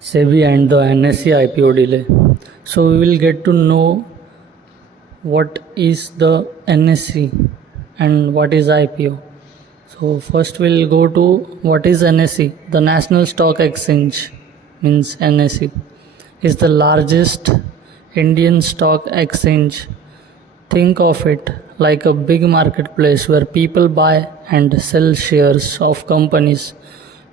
SEBI and the NSE IPO delay. So we will get to know what is the NSE and what is IPO. So first we'll go to what is NSE. The National Stock Exchange means NSE is the largest Indian stock exchange. Think of it like a big marketplace where people buy and sell shares of companies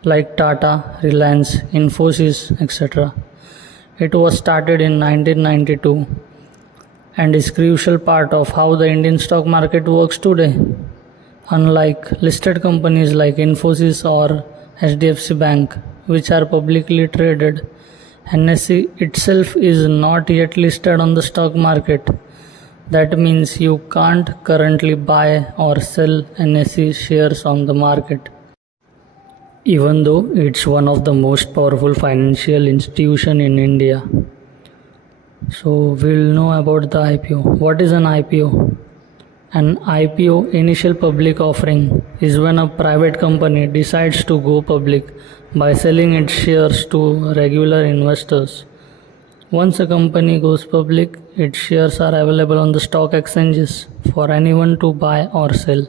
like Tata, Reliance, Infosys, etc. It was started in 1992 and is crucial part of how the Indian stock market works today. Unlike listed companies like Infosys or HDFC Bank, which are publicly traded, NSE itself is not yet listed on the stock market. That means you can't currently buy or sell NSE shares on the market. Even though it's one of the most powerful financial institution in India. So we'll know about the IPO. What is an IPO? An IPO, initial public offering, is when a private company decides to go public by selling its shares to regular investors. Once a company goes public, its shares are available on the stock exchanges for anyone to buy or sell.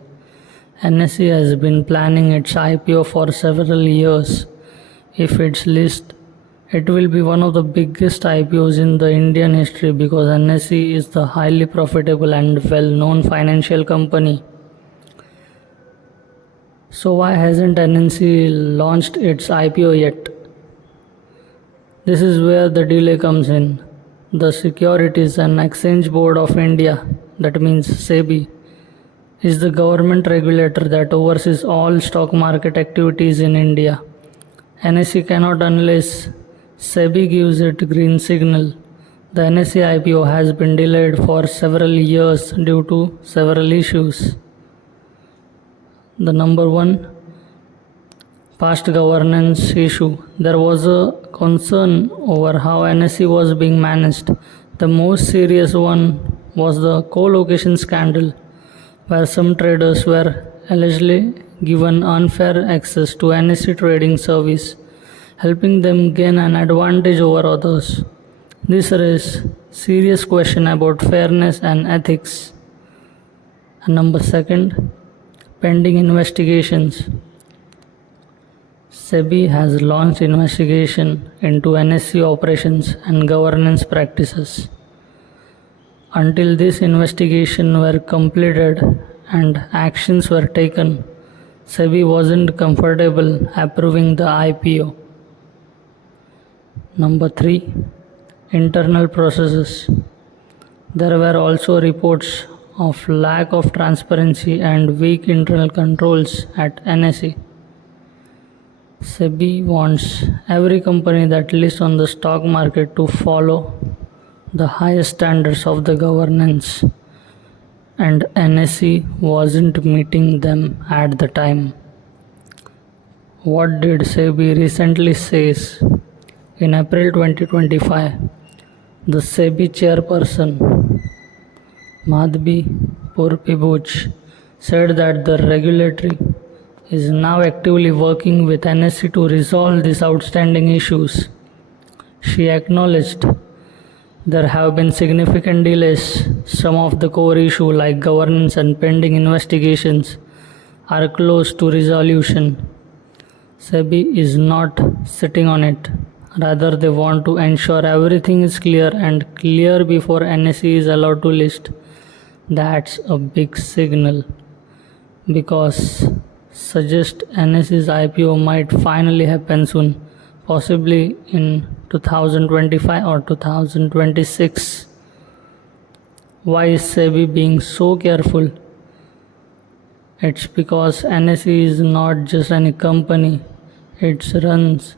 NSE has been planning its IPO for several years. If it's listed, it will be one of the biggest IPOs in the Indian history because NSE is the highly profitable and well-known financial company. So why hasn't NSE launched its IPO yet? This is where the delay comes in. The Securities and Exchange Board of India, that means SEBI, is the government regulator that oversees all stock market activities in India. NSE cannot unless SEBI gives it green signal. The NSE IPO has been delayed for several years due to several issues. The number one, past governance issue. There was a concern over how NSE was being managed. The most serious one was the co-location scandal, where some traders were allegedly given unfair access to NSE trading service, helping them gain an advantage over others. This raises serious question about fairness and ethics. And number second, pending investigations. SEBI has launched investigation into NSE operations and governance practices. Until this investigation were completed and actions were taken, SEBI wasn't comfortable approving the IPO. Number 3. Internal processes. There were also reports of lack of transparency and weak internal controls at NSE. SEBI wants every company that lists on the stock market to follow the highest standards of the governance, and NSE wasn't meeting them at the time. What did SEBI recently say? In April 2025, the SEBI chairperson Madhvi Purpiboj said that the regulatory is now actively working with NSE to resolve these outstanding issues. She acknowledged there have been significant delays. Some of the core issues like governance and pending investigations are close to resolution. SEBI is not sitting on it. Rather, they want to ensure everything is clear before NSE is allowed to list. That's a big signal because suggests NSE's IPO might finally happen soon, possibly in 2025 or 2026. Why is SEBI being so careful? It's because NSE is not just any company, it runs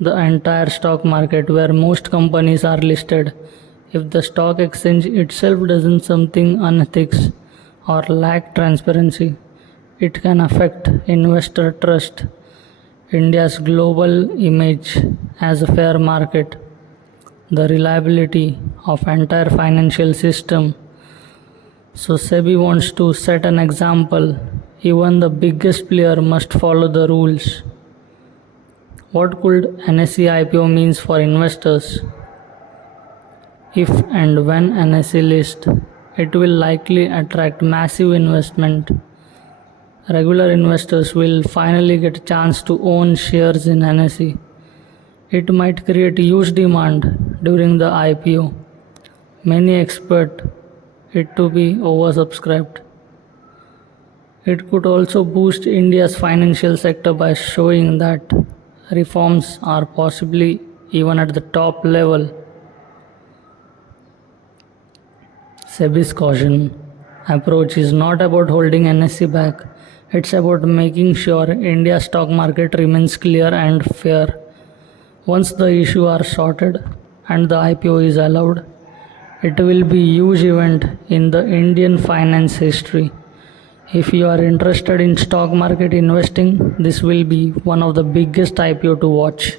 the entire stock market where most companies are listed. If the stock exchange itself doesn't something unethics or lack transparency, it can affect investor trust, India's global image as a fair market, the reliability of entire financial system. So SEBI wants to set an example. Even the biggest player must follow the rules. What could NSE IPO means for investors? If and when NSE list, it will likely attract massive investment. Regular investors will finally get a chance to own shares in NSE. It might create huge demand during the IPO. Many expect it to be oversubscribed. It could also boost India's financial sector by showing that reforms are possibly even at the top level. SEBI's caution approach is not about holding NSE back, it's about making sure India's stock market remains clear and fair. Once the issue are sorted and the IPO is allowed, it will be a huge event in the Indian finance history. If you are interested in stock market investing, this will be one of the biggest IPO to watch.